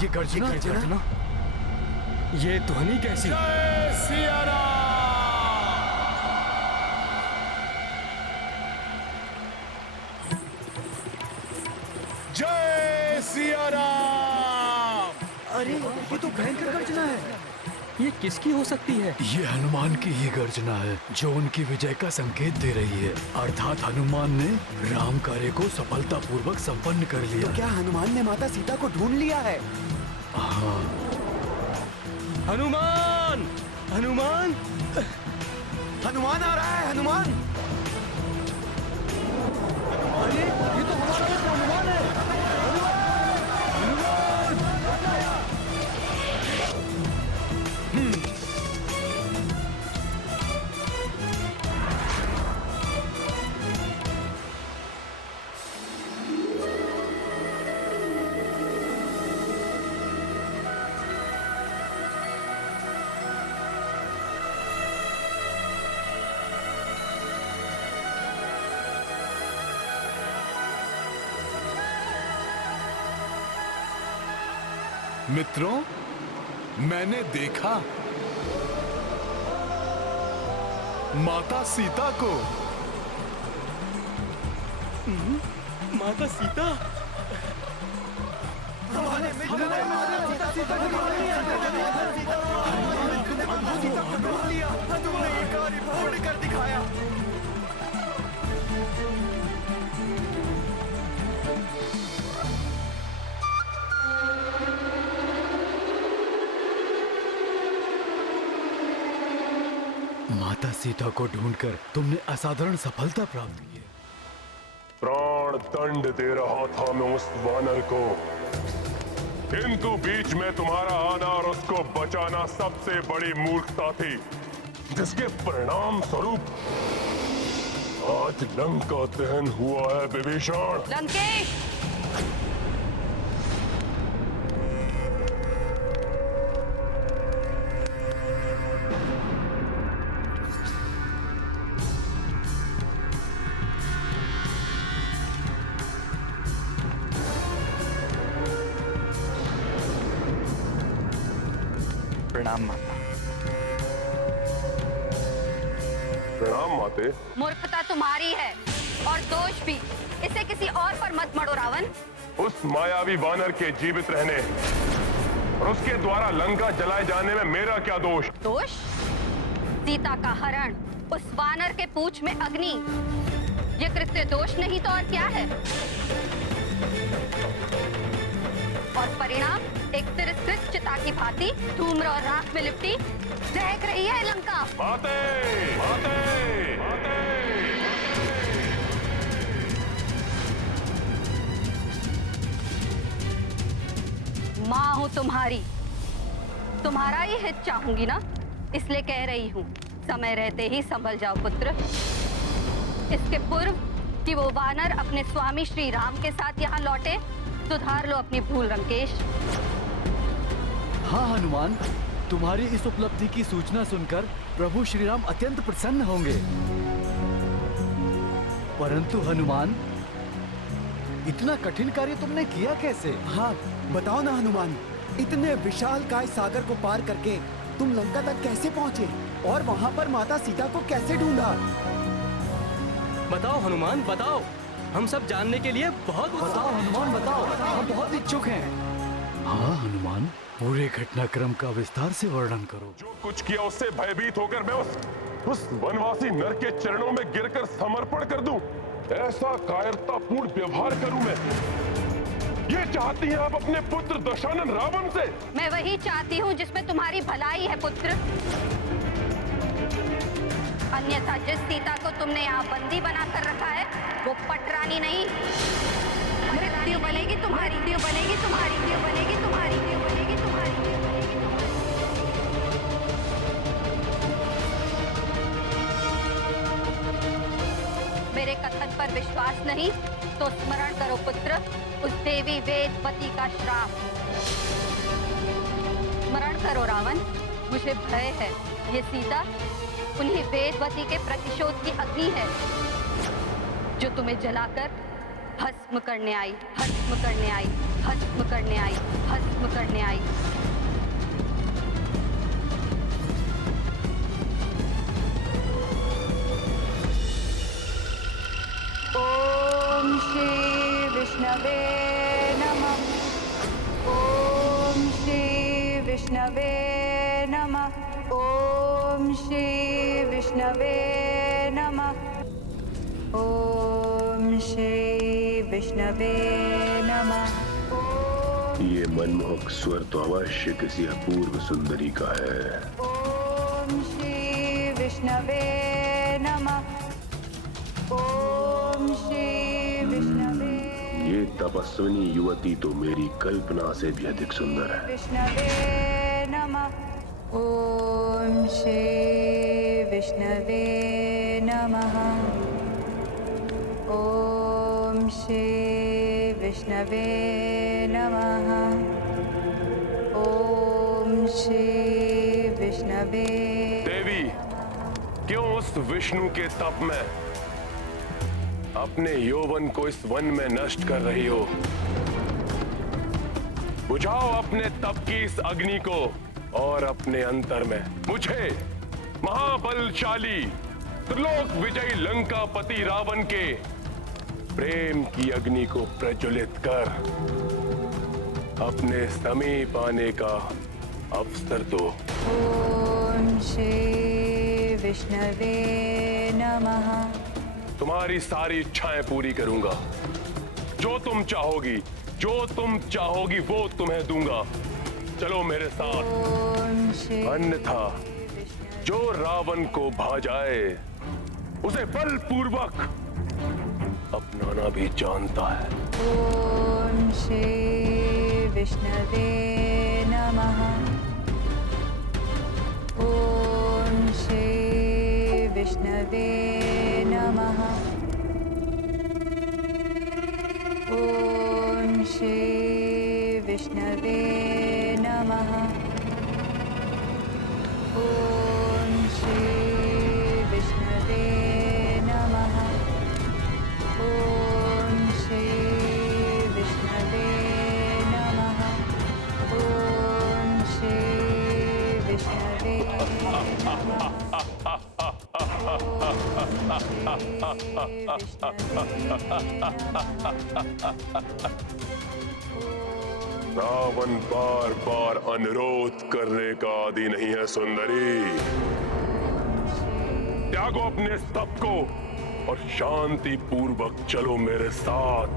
ये गर्जना, ये ध्वनि कैसी? जय सिया राम! जय सिया राम! अरे ये तो भयंकर गर्जना है। ये किसकी हो सकती है? ये हनुमान की ही गर्जना है जो उनकी विजय का संकेत दे रही है। अर्थात हनुमान ने राम कार्य को सफलतापूर्वक संपन्न कर लिया। तो क्या हनुमान ने माता सीता को ढूंढ लिया है? हाँ। हनुमान! हनुमान! हनुमान आ रहा है, हनुमान! अरे ये तो हमारा हनुमान है। मित्रों, मैंने देखा माता सीता को। माता सीता? तुमने ये कार्य पूर्ण कर दिखाया। माता सीता को ढूंढकर तुमने असाधारण सफलता प्राप्त की है। प्राण दंड दे रहा था मैं उस वानर को, किंतु बीच में तुम्हारा आना और उसको बचाना सबसे बड़ी मूर्खता थी, जिसके परिणाम स्वरूप आज लंका दहन हुआ है। विभीषण! लंकेश! प्रणाम माता। प्रणाम माते। मूर्खता तुम्हारी है और दोष भी। इसे किसी और पर मत मढ़ो रावण। उस मायावी वानर के जीवित रहने और उसके द्वारा लंका जलाए जाने में मेरा क्या दोष? दोष? सीता का हरण, उस वानर के पूंछ में अग्नि, ये कृत्य दोष नहीं तो और क्या है? और परिणाम एक तिरस्कृत चिता की भांति धूम्र और राख में लिपटी दहक रही है लंका। माते! माते! माते! माँ हूँ तुम्हारी, तुम्हारा ही हित चाहूंगी ना, इसलिए कह रही हूँ समय रहते ही संभल जाओ पुत्र। इसके पूर्व कि वो वानर अपने स्वामी श्री राम के साथ यहाँ लौटे, सुधार लो अपनी भूल लंकेश। हाँ हनुमान, तुम्हारी इस उपलब्धि की सूचना सुनकर प्रभु श्री राम अत्यंत प्रसन्न होंगे। परंतु हनुमान, इतना कठिन कार्य तुमने किया कैसे? हाँ बताओ ना हनुमान, इतने विशाल काय सागर को पार करके तुम लंका तक कैसे पहुँचे और वहाँ पर माता सीता को कैसे ढूंढा? बताओ हनुमान, बताओ। हम सब जानने के लिए बहुत बताओ हनुमान, बताओ, हम बहुत इच्छुक हैं। हाँ हनुमान, पूरे घटनाक्रम का विस्तार से वर्णन करो। जो कुछ किया उससे भयभीत होकर मैं उस वनवासी नर के चरणों में गिरकर समर्पण कर दूं, ऐसा कायरतापूर्ण व्यवहार करूं मैं? ये चाहती हैं आप अपने पुत्र दशानन रावण से? मैं वही चाहती हूँ जिसमें तुम्हारी भलाई है पुत्र। अन्यथा जिस सीता को तुमने यहाँ बंदी बनाकर रखा है वो पटरानी नहीं, मृत्यु बनेगी तुम्हारी, मृत्यु बनेगी तुम्हारी, मृत्यु बनेगी तुम्हारी, मृत्यु बनेगी तुम्हारी, मृत्यु बनेगी तुम्हारी। मेरे कथन पर विश्वास नहीं तो स्मरण करो पुत्र उस देवी वेदवती का श्राप। स्मरण करो रावण, मुझे भय है ये सीता उन्हीं वेदवती के प्रतिशोध की अग्नि है जो तुम्हें जलाकर भस्म करने आई, भस्म करने आई, भस्म करने आई, भस्म करने आई। ओम श्री विष्णवे नमः। ओम श्री विष्णवे नमः। ओम श्री विष्णवे नमः। ओम श्री विष्णवे नमः। ये मनमोहक स्वर तो अवश्य किसी अपूर्व सुंदरी का है। ओम श्री विष्णवे नमः। ओम श्री विष्णवे। ये तपस्विनी युवती तो मेरी कल्पना से भी अधिक सुंदर है। विष्णवे नमः। ओम श्री विष्णवे नमः। ओम श्री विष्णवे नमः। ओम श्री विष्णवे। देवी, क्यों उस विष्णु के तप में अपने यौवन को इस वन में नष्ट कर रही हो? बुझाओ अपने तप की इस अग्नि को और अपने अंतर में मुझे महाबलशाली त्रिलोक विजयी लंकापति रावण के प्रेम की अग्नि को प्रज्वलित कर अपने समीप आने का अवसर दो। ओम श्री विष्णवे नमः। तुम्हारी सारी इच्छाएं पूरी करूंगा। जो तुम चाहोगी, जो तुम चाहोगी वो तुम्हें दूंगा। चलो मेरे साथ, ओम श्री अन्यथा जो रावण को भा जाए उसे बलपूर्वक अपनाना भी जानता है। ओम श्री विष्णवे नमः। ओम श्री विष्णवे नमः। ओम श्री विष्णवे नमः। ओम श्री विष्णवे नमः। ओम श्री विष्णवे नमः। ओम श्री विष्णवे नमः। रावण बार बार अनुरोध करने का आदि नहीं है सुंदरी। त्यागो अपने स्तप को और शांति पूर्वक चलो मेरे साथ।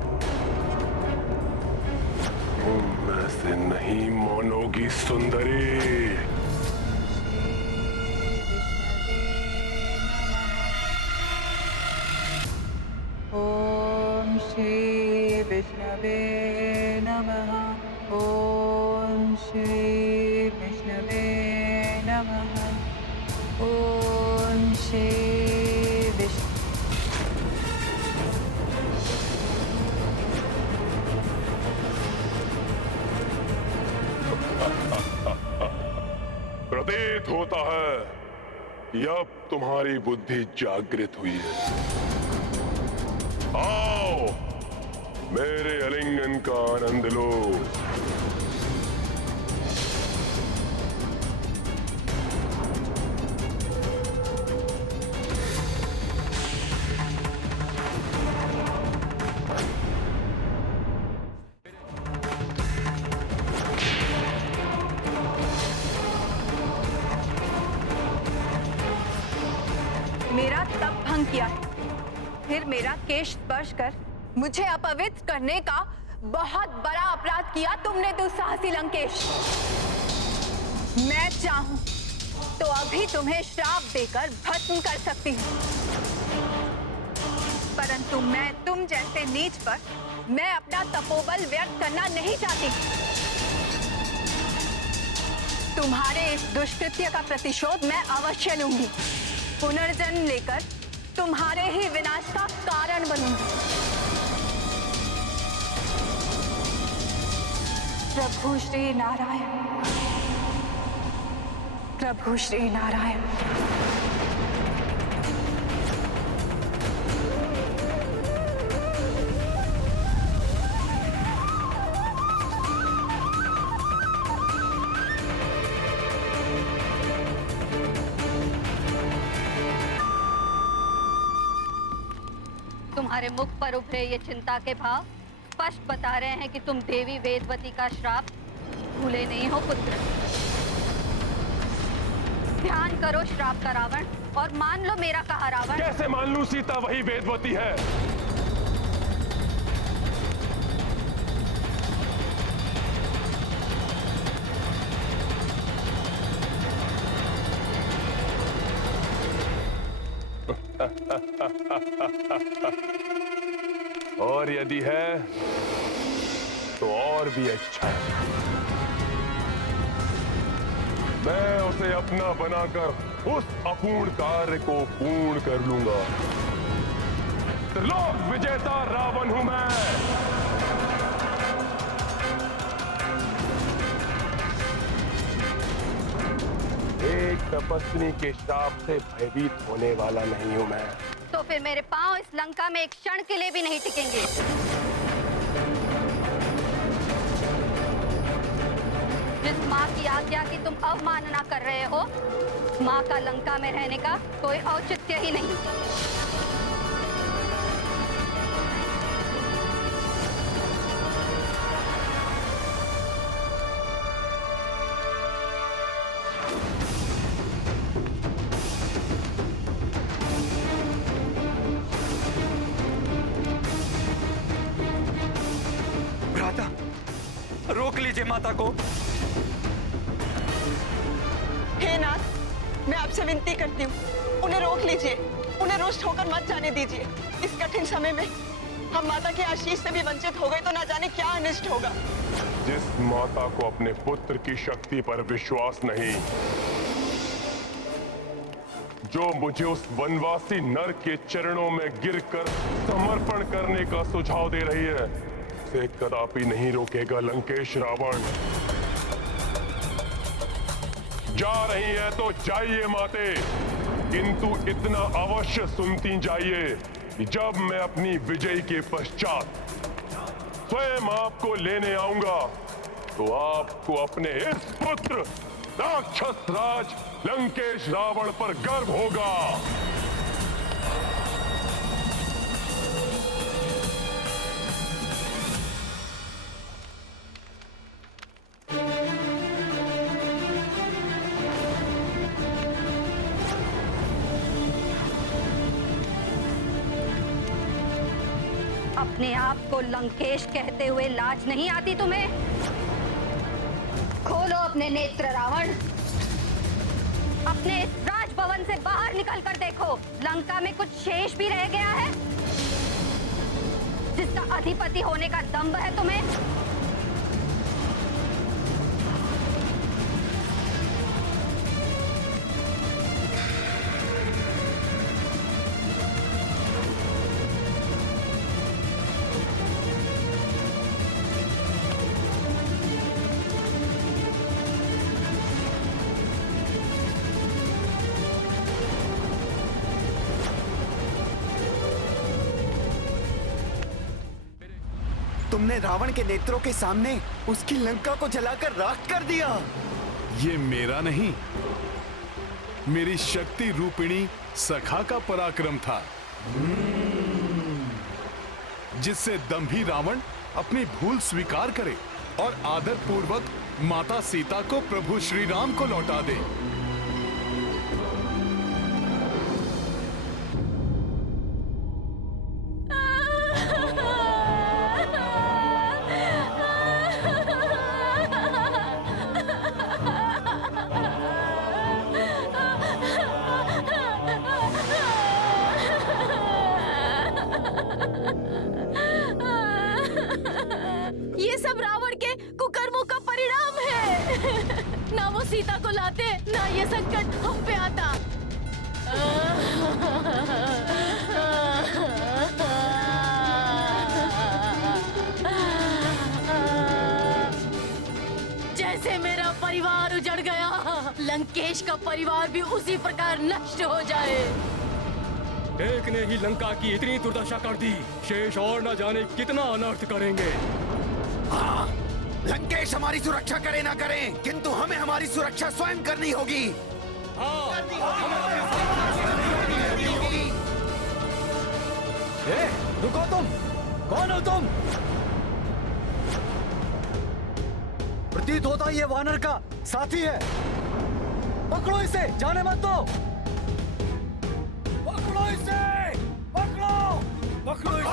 तुम ऐसे नहीं मानोगी सुंदरी। ओम श्री विष्णवे नमः। ओम श्री विष्णवे नमः। ओम श्री विष्णु। प्रतीत होता है कि अब तुम्हारी बुद्धि जागृत हुई है। आओ मेरे आलिंगन का आनंद लो। मेरा तप भंग किया है, फिर मेरा केश स्पर्श कर मुझे अपवित्र करने का बहुत बड़ा अपराध किया तुमने दुस्साहसी लंकेश। मैं चाहूं तो अभी तुम्हें श्राप देकर भस्म कर सकती हूं, परंतु मैं तुम जैसे नीच पर मैं अपना तपोबल व्यक्त करना नहीं चाहती। तुम्हारे इस दुष्कृत्य का प्रतिशोध मैं अवश्य लूंगी। पुनर्जन्म लेकर तुम्हारे ही विनाश का कारण बनूंगी। प्रभु श्री नारायण। प्रभु श्री नारायण। तुम्हारे मुख पर उभरे ये चिंता के भाव स्पष्ट बता रहे हैं कि तुम देवी वेदवती का श्राप भूले नहीं हो पुत्र। ध्यान करो श्राप का रावण और मान लो मेरा कहा रावण। कैसे मान लूं सीता वही वेदवती है? और यदि है तो और भी अच्छा है। मैं उसे अपना बनाकर उस अपूर्ण कार्य को पूर्ण कर लूंगा। त्रिलोक विजेता रावण हूं मैं। एक तपस्विनी के श्राप से भयभीत होने वाला नहीं हूं मैं। तो फिर मेरे पांव इस लंका में एक क्षण के लिए भी नहीं टिकेंगे। जिस माँ की आज्ञा की तुम अवमानना कर रहे हो, माँ का लंका में रहने का कोई औचित्य ही नहीं। भ्राता, रोक लीजिए माता को। हे नाथ, मैं आपसे विनती करती हूँ, उन्हें रोक लीजिए, उन्हें रुष्ट होकर मत जाने दीजिए। इस कठिन समय में हम माता के आशीष से भी वंचित हो गए तो ना जाने क्या अनिष्ट होगा। जिस माता को अपने पुत्र की शक्ति पर विश्वास नहीं, जो मुझे उस वनवासी नर के चरणों में गिरकर समर्पण करने का सुझाव दे रही है, उसे कदापि नहीं रोकेगा लंकेश रावण। जा रही है तो जाइए माते, किंतु इतना अवश्य सुनती जाइए कि जब मैं अपनी विजय के पश्चात स्वयं आपको लेने आऊंगा तो आपको अपने इस पुत्र राक्षस राज लंकेश रावण पर गर्व होगा। अपने आप को लंकेश कहते हुए लाज नहीं आती तुम्हें? खोलो अपने नेत्र रावण, अपने इस राजभवन से बाहर निकल कर देखो, लंका में कुछ शेष भी रह गया है जिसका अधिपति होने का दंभ है तुम्हें? तुमने रावण के नेत्रों के सामने उसकी लंका को जलाकर राख कर दिया। ये मेरा नहीं, मेरी शक्ति रूपिणी सखा का पराक्रम था, जिससे दंभी रावण अपनी भूल स्वीकार करे और आदर पूर्वक माता सीता को प्रभु श्री राम को लौटा दे। ये सब रावण के कुकर्मों का परिणाम है। ना वो सीता को लाते, ना ये संकट हम पे आता। जैसे मेरा परिवार उजड़ गया, लंकेश का परिवार भी उसी प्रकार नष्ट हो जाए। एक ने ही लंका की इतनी दुर्दशा कर दी, शेष और न जाने कितना अनर्थ करेंगे। हाँ, लंकेश हमारी सुरक्षा करे ना करे, किंतु हमें हमारी सुरक्षा स्वयं करनी होगी। हाँ, ए, रुको तुम! कौन हो तुम? प्रतीत होता ये वानर का साथी है। पकड़ो इसे, जाने मत दो। पकड़ो इसे, पकड़ो, पकड़ो इसे,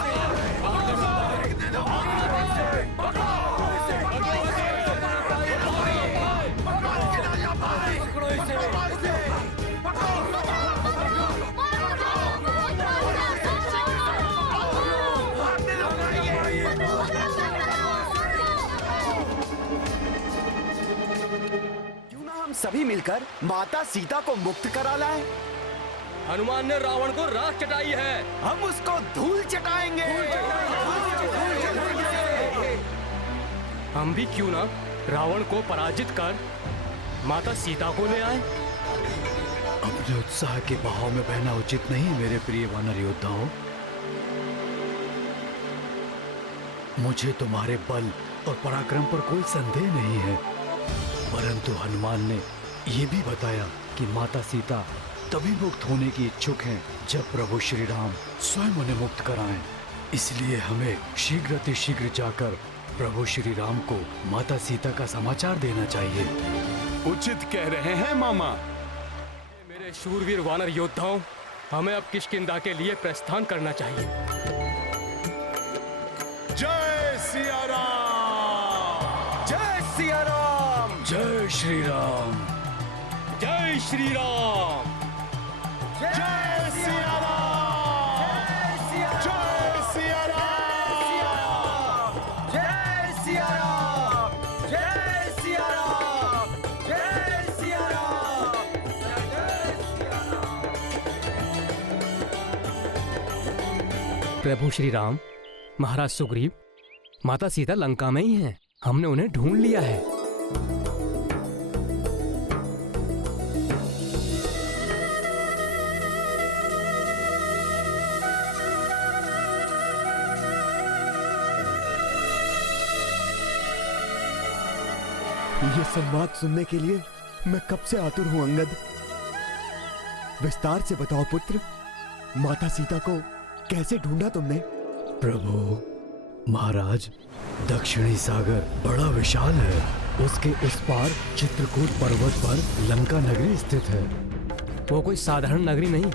क्यों ना हम सभी मिलकर माता सीता को मुक्त करा लाएं? हनुमान ने रावण को राख चटाई है। हम उसको धूल चटाएंगे। हम भी क्यों ना रावण को पराजित कर माता सीता को ले आए। अपने उत्साह के बहाव में बहना उचित नहीं मेरे प्रिय वानर योद्धाओं। मुझे तुम्हारे बल और पराक्रम पर कोई संदेह नहीं है, परंतु हनुमान ने यह भी बताया कि माता सीता तभी मुक्त होने की इच्छुक हैं जब प्रभु श्री राम स्वयं उन्हें मुक्त कराएं। इसलिए हमें शीघ्र अतिशीघ्र जाकर प्रभु श्री राम को माता सीता का समाचार देना चाहिए। उचित कह रहे हैं मामा। मेरे शूरवीर वानर योद्धाओं, हमें अब किष्किंधा के लिए प्रस्थान करना चाहिए। जय सिया राम! जय सिया राम! जय श्री राम! जय श्री राम! जय सिया राम! जय सिया राम! जय सिया राम! जय सिया राम! जय सिया राम! जय सिया राम! प्रभु श्री राम, महाराज सुग्रीव, माता सीता लंका में ही हैं। हमने उन्हें ढूंढ लिया है। ये संवाद सुनने के लिए मैं कब से आतुर हूं अंगद। विस्तार से बताओ पुत्र, माता सीता को कैसे ढूंढा तुमने? प्रभु महाराज, दक्षिणी सागर बड़ा विशाल है। उसके उस पार चित्रकूट पर्वत पर लंका नगरी स्थित है। वो कोई साधारण नगरी नहीं,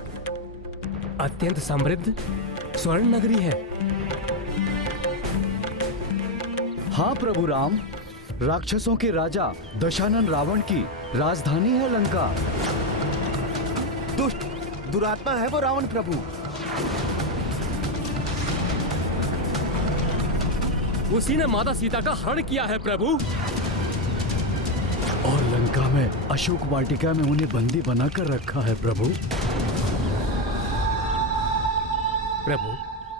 अत्यंत समृद्ध स्वर्ण नगरी है। हाँ प्रभु राम, राक्षसों के राजा दशानन रावण की राजधानी है लंका। दुष्ट दुरात्मा है वो रावण प्रभु। उसी ने माता सीता का हरण किया है प्रभु। और लंका में अशोक वाटिका में उन्हें बंदी बनाकर रखा है प्रभु। प्रभु,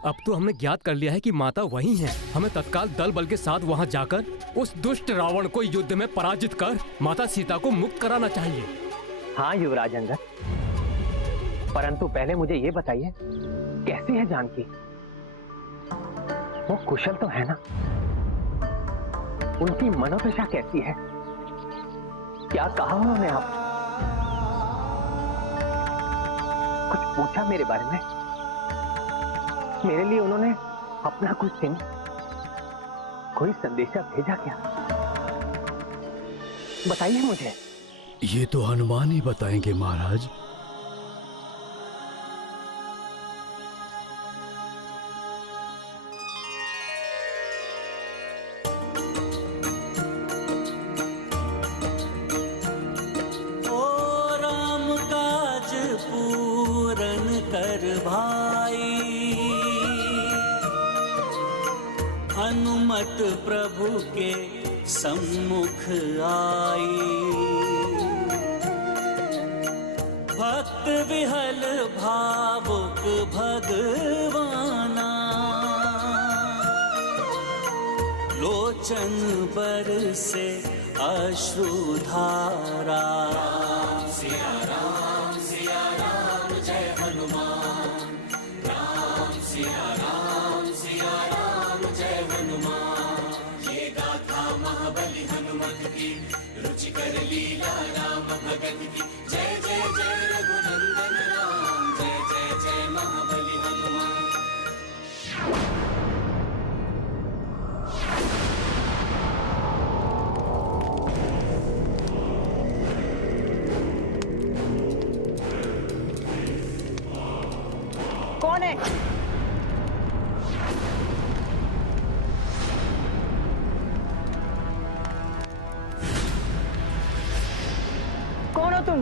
अब तो हमने ज्ञात कर लिया है कि माता वही हैं। हमें तत्काल दल बल के साथ वहां जाकर उस दुष्ट रावण को युद्ध में पराजित कर माता सीता को मुक्त कराना चाहिए। हाँ युवराज अंगद, परंतु पहले मुझे ये बताइए, कैसी है जानकी? वो कुशल तो है ना? उनकी मनोदशा कैसी है? क्या कहा उन्होंने आप? कुछ पूछा मेरे बारे में? मेरे लिए उन्होंने अपना कुछ चिन्ह, कोई संदेशा भेजा क्या? बताइए मुझे। ये तो हनुमान ही बताएंगे महाराज। हनुमत प्रभु के सम्मुख आई, भक्त विहल भावुक भगवाना, लोचन बरसे अश्रुधारा। सिया राम जय हनुमान, राम सिया राम जय हनुमान। ये गाथा महाबली हनुमत की, रुचिकर लीला राम भगत की। जय जय जय रघुनंदन राम, जय जय जय महाबली हनुमान। कौन है? कौन हो तुम?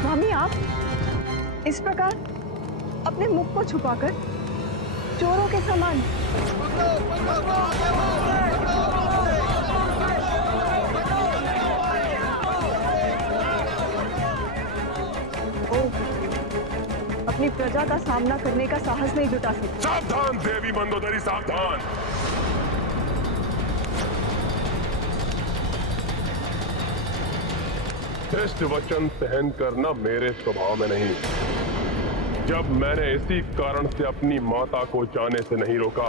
स्वामी, आप इस प्रकार अपने मुख को छुपाकर चोरों के समान अपनी प्रजा का सामना करने का साहस नहीं जुटा सकते। सावधान देवी मंदोदरी, सावधान। श्रेष्ठ वचन सहन करना मेरे स्वभाव में नहीं। जब मैंने इसी कारण से अपनी माता को जाने से नहीं रोका,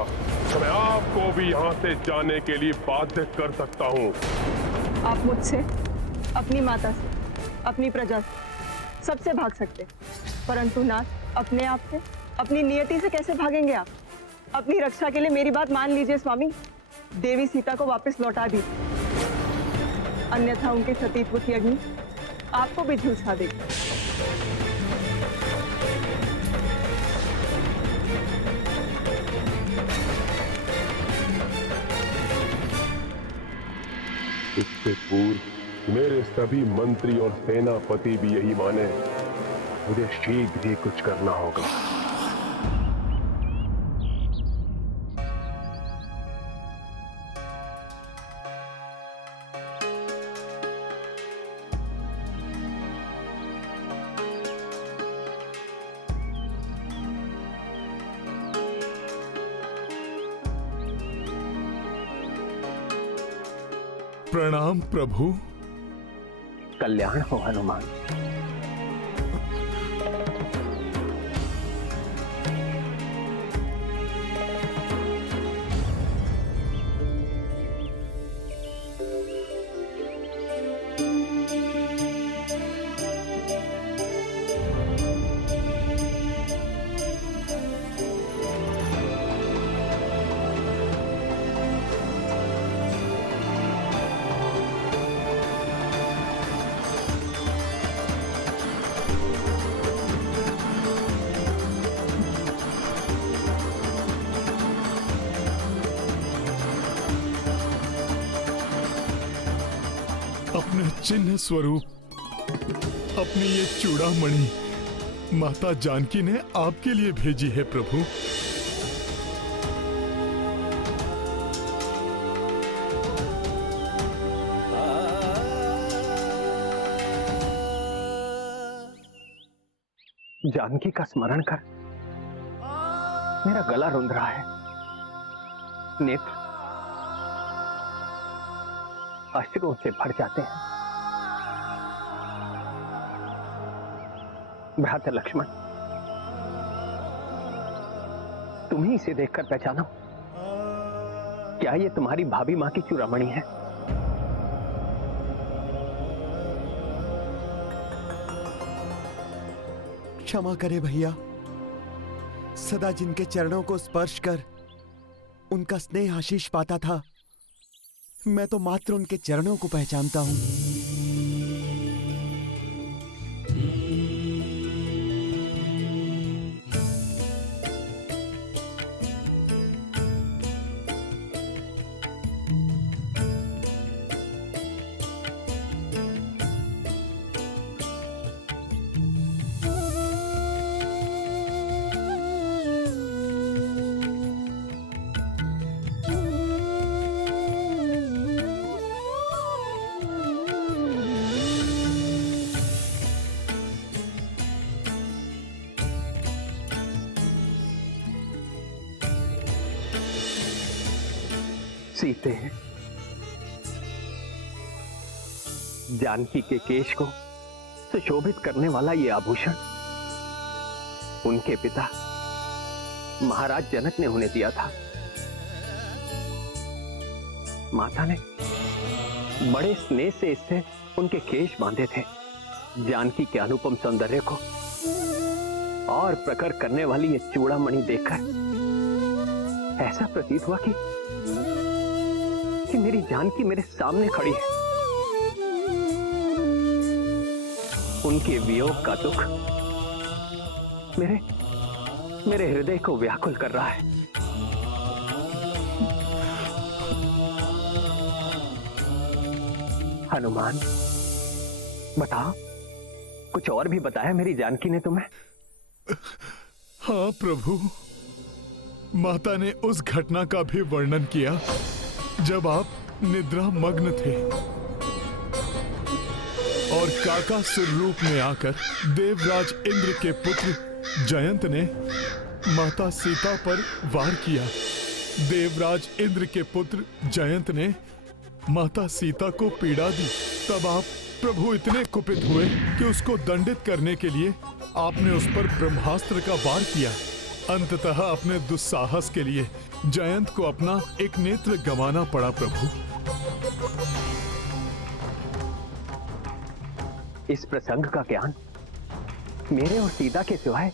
तो मैं आपको भी यहाँ से जाने के लिए बाध्य कर सकता हूँ। आप मुझसे, अपनी माता से, अपनी प्रजा से, सबसे भाग सकते, परंतु नाथ, अपने आप से, अपनी नियति से कैसे भागेंगे आप? अपनी रक्षा के लिए मेरी बात मान लीजिए स्वामी। देवी सीता को वापस लौटा दीजिए, अन्यथा उनके सतीत्व की अग्नि आपको भी झुलसा देगी। इससे पूर्व मेरे सभी मंत्री और सेनापति भी यही माने, मुझे शीघ्र ही कुछ करना होगा। प्रणाम प्रभु। कल्याण हो हनुमान। अपने चिन्ह स्वरूप अपनी ये चूड़ामणि माता जानकी ने आपके लिए भेजी है प्रभु। जानकी का स्मरण कर मेरा गला रुंध रहा है, नेत्र अश्रुओं से भर जाते हैं। भ्राता लक्ष्मण, तुम ही इसे देखकर पहचानो, क्या ये तुम्हारी भाभी मां की चूड़ामणि है? क्षमा करे भैया, सदा जिनके चरणों को स्पर्श कर उनका स्नेह आशीष पाता था, मैं तो मात्र उनके चरणों को पहचानता हूं। सीते, जानकी के केश को सुशोभित करने वाला ये आभूषण उनके पिता महाराज जनक ने उन्हें दिया था। माता ने बड़े स्नेह से इससे उनके केश बांधे थे। जानकी के अनुपम सौंदर्य को और प्रखर करने वाली ये चूड़ामणि देखकर ऐसा प्रतीत हुआ कि मेरी जानकी मेरे सामने खड़ी है। उनके वियोग का दुख मेरे हृदय को व्याकुल कर रहा है। हनुमान, बताओ, कुछ और भी बताया मेरी जानकी ने तुम्हें? हाँ प्रभु, माता ने उस घटना का भी वर्णन किया जब आप निद्रा मग्न थे और काकासुर रूप में आकर देवराज इंद्र के पुत्र जयंत ने माता सीता पर वार किया। देवराज इंद्र के पुत्र जयंत ने माता सीता को पीड़ा दी। तब आप प्रभु इतने कुपित हुए कि उसको दंडित करने के लिए आपने उस पर ब्रह्मास्त्र का वार किया। अंततः अपने दुस्साहस के लिए जयंत को अपना एक नेत्र गंवाना पड़ा। प्रभु, इस प्रसंग का ज्ञान मेरे और सीता के सिवाय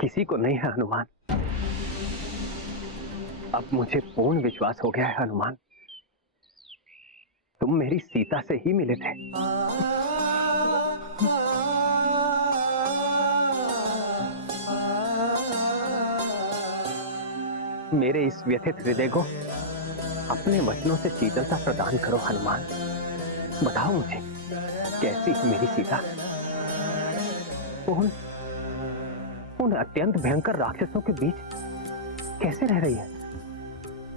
किसी को नहीं है हनुमान। अब मुझे पूर्ण विश्वास हो गया है हनुमान, तुम मेरी सीता से ही मिले थे। मेरे इस व्यथित हृदय को अपने वचनों से शीतलता प्रदान करो हनुमान। बताओ मुझे, कैसी है मेरी सीता? उन अत्यंत भयंकर राक्षसों के बीच कैसे रह रही है?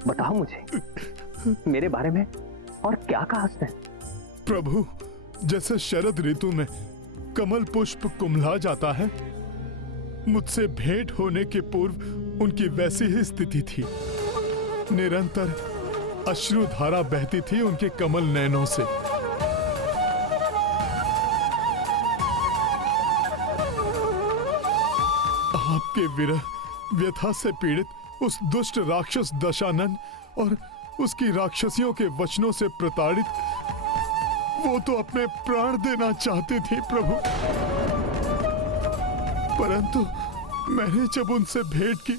बताओ मुझे मेरे बारे में और क्या कहा उसने? प्रभु, जैसे शरद ऋतु में कमल पुष्प कुम्हला जाता है, मुझसे भेंट होने के पूर्व उनकी वैसी ही स्थिति थी। निरंतर अश्रुधारा बहती थी उनके कमल नयनों से। आपके विरह व्यथा से पीड़ित उस दुष्ट राक्षस दशानन और उसकी राक्षसियों के वचनों से प्रताड़ित वो तो अपने प्राण देना चाहती थी प्रभु, परंतु मैंने जब उनसे भेंट की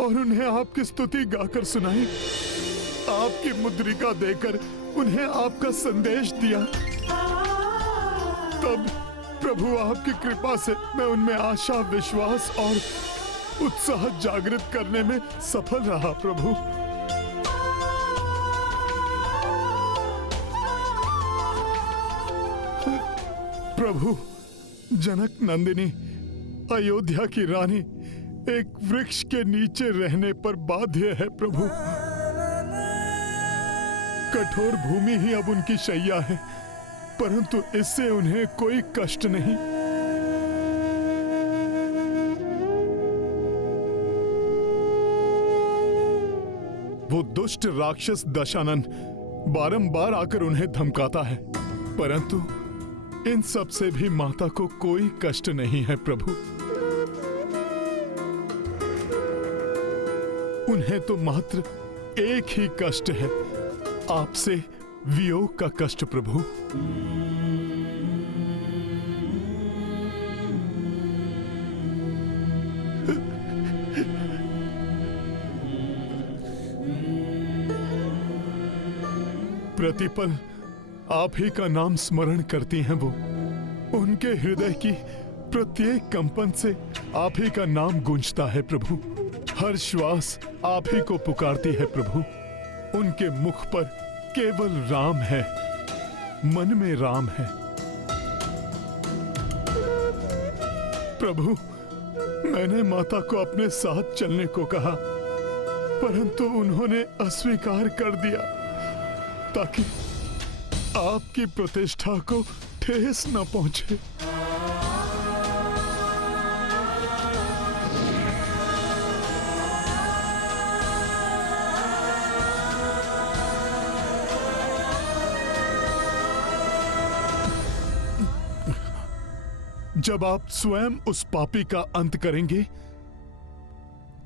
और उन्हें आपकी स्तुति गाकर सुनाई, आपकी मुद्रिका देकर उन्हें आपका संदेश दिया, तब प्रभु आपकी कृपा से मैं उनमें आशा, विश्वास और उत्साह जागृत करने में सफल रहा। प्रभु, प्रभु, जनक नंदिनी अयोध्या की रानी एक वृक्ष के नीचे रहने पर बाध्य है प्रभु। कठोर भूमि ही अब उनकी शैया है, परंतु इससे उन्हें कोई कष्ट नहीं। वो दुष्ट राक्षस दशानन बारंबार आकर उन्हें धमकाता है, परंतु इन सब से भी माता को कोई कष्ट नहीं है प्रभु। उन्हें तो मात्र एक ही कष्ट है, आपसे वियोग का कष्ट प्रभु। प्रतिपल आप ही का नाम स्मरण करती हैं वो। उनके हृदय की प्रत्येक कंपन से आप ही का नाम गूंजता है प्रभु। हर श्वास आप ही को पुकारती है प्रभु। उनके मुख पर केवल राम है, मन में राम है। प्रभु, मैंने माता को अपने साथ चलने को कहा, परंतु उन्होंने अस्वीकार कर दिया ताकि आपकी प्रतिष्ठा को ठेस न पहुंचे। जब आप स्वयं उस पापी का अंत करेंगे,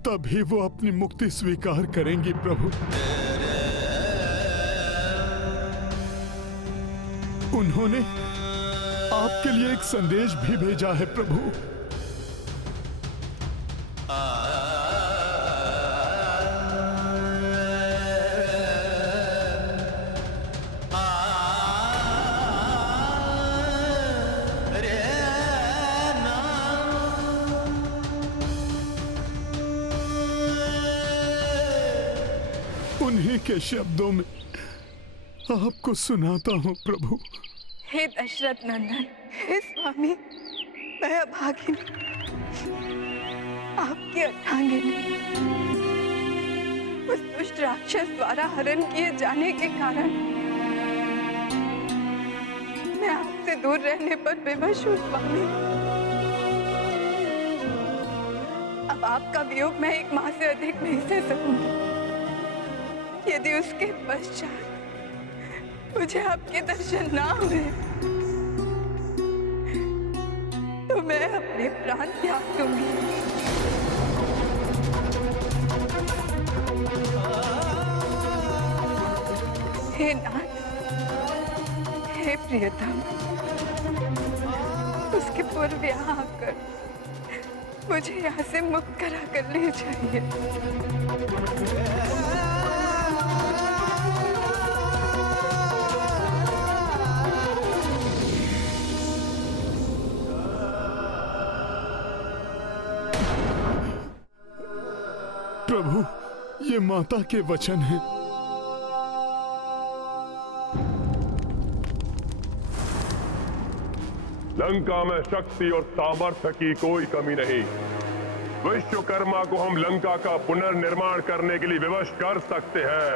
तभी वो अपनी मुक्ति स्वीकार करेंगी प्रभु। उन्होंने आपके लिए एक संदेश भी भेजा है प्रभु। उन्हीं के शब्दों में आपको सुनाता हूँ प्रभु। हे दशरथ नंदन, हे स्वामी, मैं अभागिनी, आपकी अर्धांगिनी, उस दुष्ट राक्षस द्वारा हरण किए जाने के कारण मैं आपसे दूर रहने पर विवश हूँ स्वामी। अब आपका वियोग मैं एक माह से अधिक नहीं सह सकूंगी। यदि उसके पश्चात मुझे आपके दर्शन ना हुए तो मैं अपने प्राण त्याग दूंगी। हे नाथ, हे प्रियतम, उसके पूर्व यहाँ आकर मुझे यहाँ से मुक्त करा कर ले जाइए। प्रभु, ये माता के वचन हैं। लंका में शक्ति और सामर्थ्य की कोई कमी नहीं। विश्वकर्मा को हम लंका का पुनर्निर्माण करने के लिए विवश कर सकते हैं।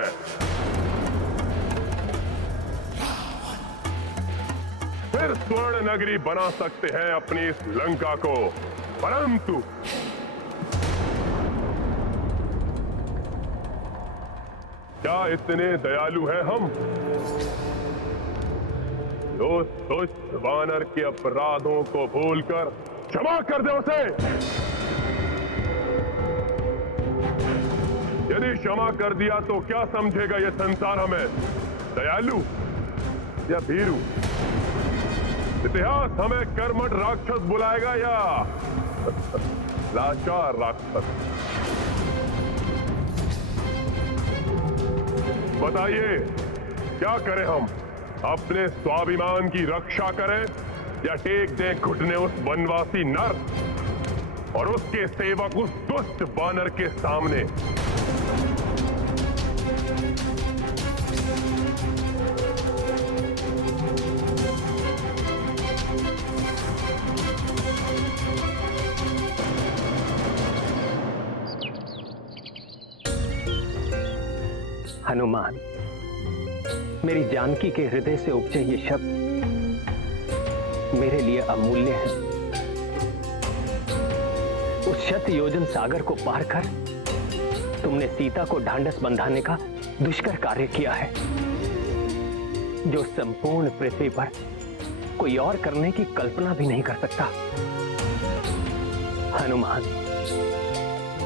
फिर स्वर्ण नगरी बना सकते हैं अपनी इस लंका को। परंतु क्या इतने दयालु हैं हम? उस दुष्ट वानर के अपराधों को भूलकर क्षमा कर दे उसे। यदि क्षमा कर दिया तो क्या समझेगा ये संसार हमें? दयालु या भीरू? इतिहास हमें कर्मठ राक्षस बुलाएगा या लाचार राक्षस? बताइए, क्या करें हम? अपने स्वाभिमान की रक्षा करें या टेक दें घुटने उस वनवासी नर और उसके सेवक उस दुष्ट वानर के सामने? हनुमान, मेरी जानकी के हृदय से उपजे ये शब्द मेरे लिए अमूल्य है। उस शत योजन सागर को पार कर तुमने सीता को ढांढस बंधाने का दुष्कर कार्य किया है, जो संपूर्ण पृथ्वी पर कोई और करने की कल्पना भी नहीं कर सकता। हनुमान,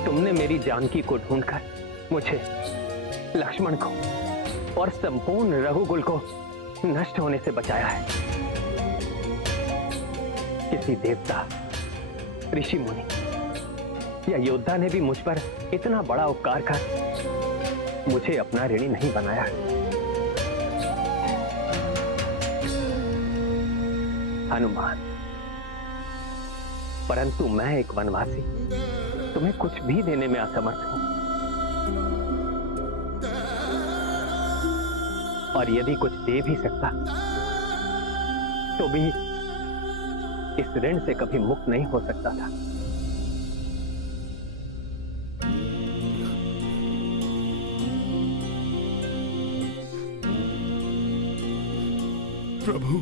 तुमने मेरी जानकी को ढूंढकर मुझे, लक्ष्मण को और संपूर्ण रघुकुल को नष्ट होने से बचाया है। किसी देवता, ऋषि मुनि या योद्धा ने भी मुझ पर इतना बड़ा उपकार कर मुझे अपना ऋणी नहीं बनाया। हनुमान, परंतु मैं एक वनवासी तुम्हें कुछ भी देने में असमर्थ हूं, और यदि कुछ दे भी सकता तो भी इस ऋण से कभी मुक्त नहीं हो सकता था। प्रभु,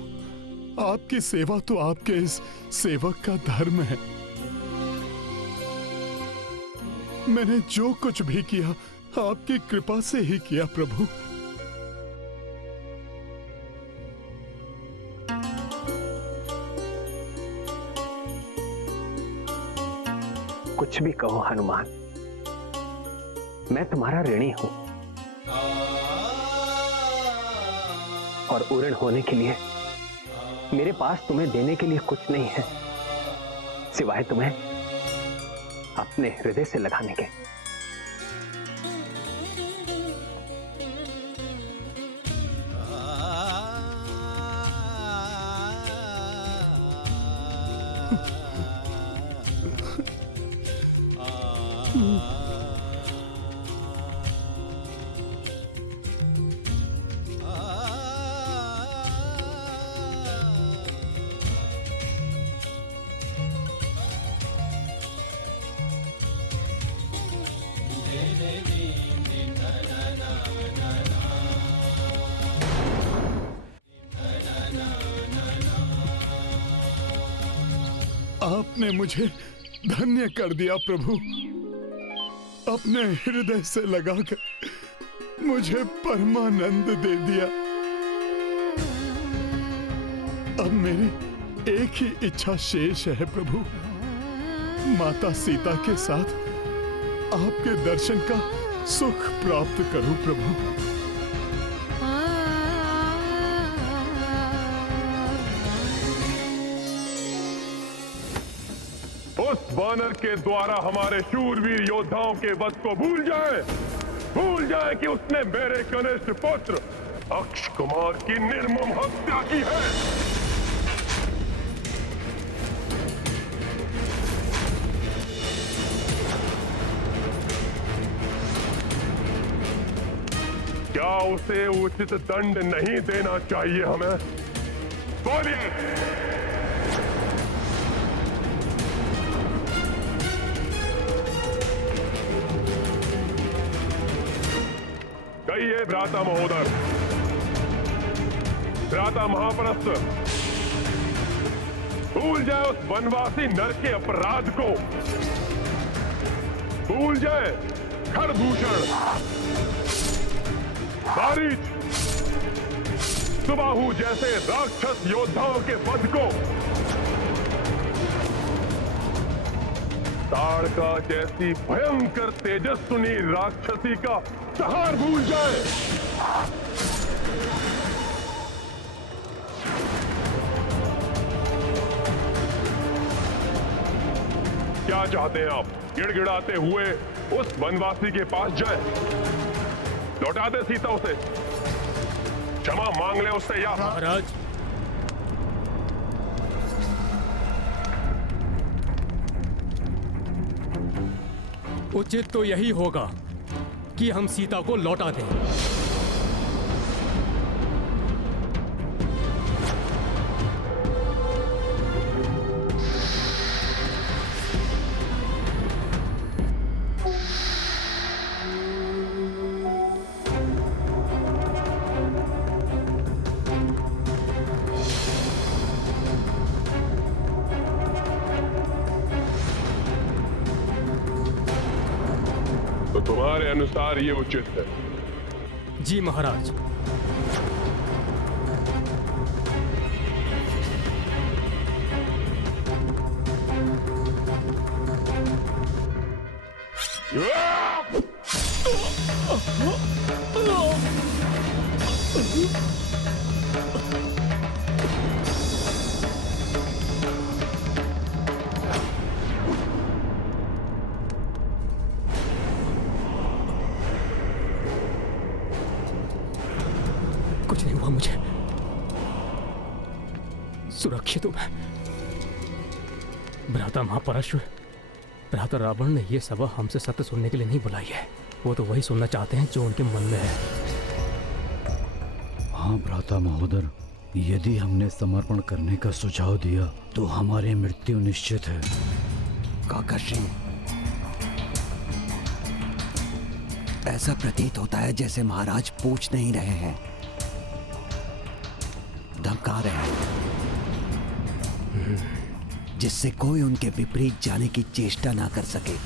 आपकी सेवा तो आपके इस सेवक का धर्म है। मैंने जो कुछ भी किया आपकी कृपा से ही किया प्रभु। कुछ भी कहो हनुमान, मैं तुम्हारा ऋणी हूं, और ऋण होने के लिए मेरे पास तुम्हें देने के लिए कुछ नहीं है सिवाय तुम्हें अपने हृदय से लगाने के। आपने मुझे धन्य कर दिया प्रभु। अपने हृदय से लगाकर मुझे परमानंद दे दिया। अब मेरी एक ही इच्छा शेष है प्रभु, माता सीता के साथ आपके दर्शन का सुख प्राप्त करूं प्रभु। उस वानर के द्वारा हमारे शूरवीर योद्धाओं के वध को भूल जाए कि उसने मेरे कनिष्ठ पुत्र अक्ष कुमार की निर्मम हत्या की है। क्या उसे उचित दंड नहीं देना चाहिए हमें? बोलिए। कहिए भ्राता महोदर, भ्राता महापरस्त, भूल जाए उस वनवासी नर के अपराध को, भूल जाए खरदूषण, बारीच, सुबाहु जैसे राक्षस योद्धाओं के वध को, ताड़का जैसी भयंकर तेजस्विनी राक्षसी का संहार भूल जाए। क्या चाहते हैं आप? गिड़गिड़ाते हुए उस वनवासी के पास जाए, लौटा दे सीता उसे, क्षमा मांग ले उससे, या महाराज उचित तो यही होगा कि हम सीता को लौटा दें। तो तुम्हारे अनुसार ये उचित है? जी महाराज। कुछ नहीं हुआ मुझे, सुरक्षित हूं मैं। भ्राता महापरशुर, भ्राता रावण ने यह सभा हमसे सत्य सुनने के लिए नहीं बुलाई है। वो तो वही सुनना चाहते हैं जो उनके मन में है। हाँ भ्राता महोदर, यदि हमने समर्पण करने का सुझाव दिया तो हमारी मृत्यु निश्चित है। काकाश्री, ऐसा प्रतीत होता है जैसे महाराज पूछ नहीं रहे हैं, धमका रहे हैं, जिससे कोई उनके विपरीत जाने की चेष्टा ना कर सके।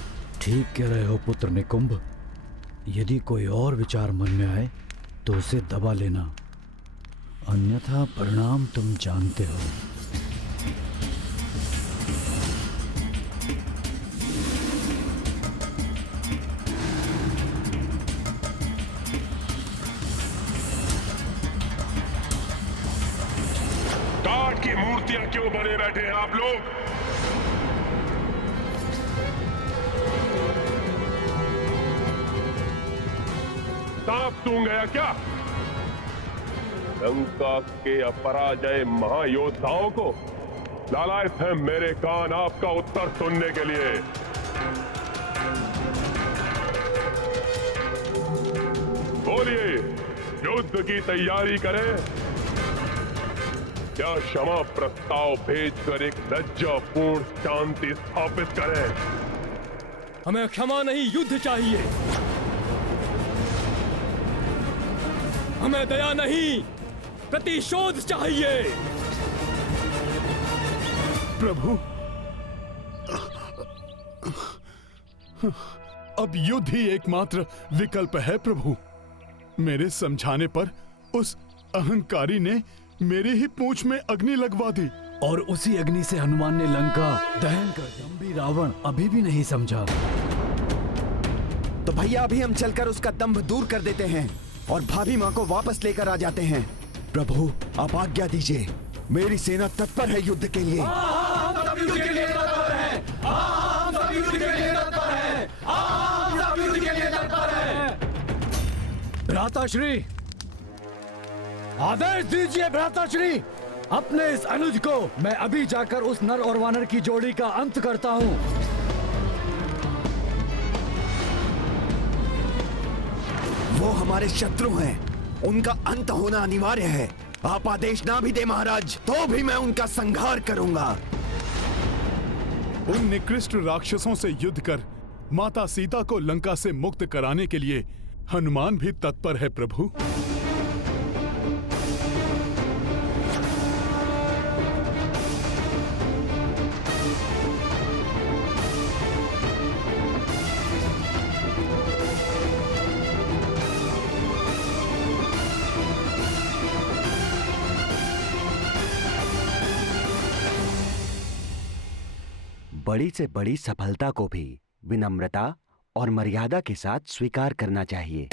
ठीक कह रहे हो पुत्र निकुंभ। यदि कोई और विचार मन में आए तो उसे दबा लेना, अन्यथा परिणाम तुम जानते हो। काठ की मूर्तियां क्यों बने बैठे हैं आप लोग? सब सूंघ गया क्या? लंका के अपराजय महायोद्धाओं को लालायत है मेरे कान आपका उत्तर सुनने के लिए। बोलिए, युद्ध की तैयारी करें या क्षमा प्रस्ताव भेजकर एक लज्जापूर्ण शांति स्थापित करें? हमें क्षमा नहीं, युद्ध चाहिए। हमें दया नहीं, प्रतिशोध चाहिए। प्रभु, अब युद्ध ही एकमात्र विकल्प है प्रभु। मेरे समझाने पर उस अहंकारी ने मेरी ही पूंछ में अग्नि लगवा दी और उसी अग्नि से हनुमान ने लंका दहन कर दी। भी रावण अभी भी नहीं समझा। तो भैया अभी हम चलकर उसका दंभ दूर कर देते हैं और भाभी माँ को वापस लेकर आ जाते हैं। प्रभु, आप आज्ञा दीजिए। मेरी सेना तत्पर है युद्ध के लिए। भ्राताश्री, आदेश दीजिए भ्राताश्री। अपने इस अनुज को मैं अभी जाकर उस नर और वानर की जोड़ी का अंत करता हूँ। वो हमारे शत्रु हैं, उनका अंत होना अनिवार्य है। आप आदेश ना भी दे महाराज, तो भी मैं उनका संहार करूंगा। उन निकृष्ट राक्षसों से युद्ध कर माता सीता को लंका से मुक्त कराने के लिए हनुमान भी तत्पर है प्रभु। बड़ी से बड़ी सफलता को भी विनम्रता और मर्यादा के साथ स्वीकार करना चाहिए।